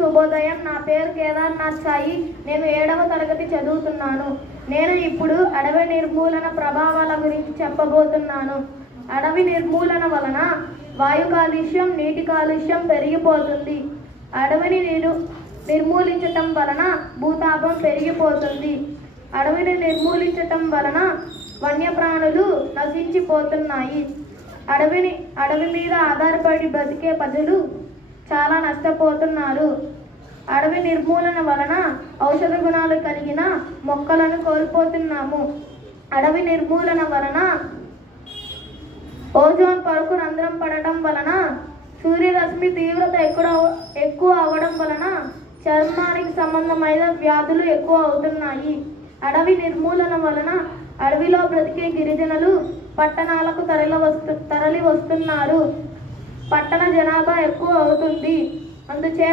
శుభోదయం. నా పేరు కేదార్నాథ్ సాయి. నేను 7వ తరగతి చదువుతున్నాను. నేను ఇప్పుడు అడవి నిర్మూలన ప్రభావాల గురించి చెప్పబోతున్నాను. అడవి నిర్మూలన వలన వాయు కాలుష్యం, నీటి కాలుష్యం పెరిగిపోతుంది. అడవిని నిర్మూలించటం వలన భూతాపం పెరిగిపోతుంది. అడవిని నిర్మూలించటం వలన వన్యప్రాణులు నశించిపోతున్నాయి. అడవి మీద ఆధారపడి బ్రతికే ప్రజలు చాలా నష్టపోతున్నారు. అడవి నిర్మూలన వలన ఔషధ గుణాలు కలిగిన మొక్కలను కోల్పోతున్నాము. అడవి నిర్మూలన వలన ఓజోన్ పొరకు రంధ్రం పడటం వలన సూర్యరశ్మి తీవ్రత ఎక్కువ అవడం వలన చర్మానికి సంబంధమైన వ్యాధులు ఎక్కువ అవుతున్నాయి. అడవి నిర్మూలన వలన అడవిలో బ్రతికే గిరిజనులు పట్టణాలకు తరలి వస్తున్నారు. పట్టణ జనాభా ఎక్కువ అవుతుంది. అందుచేత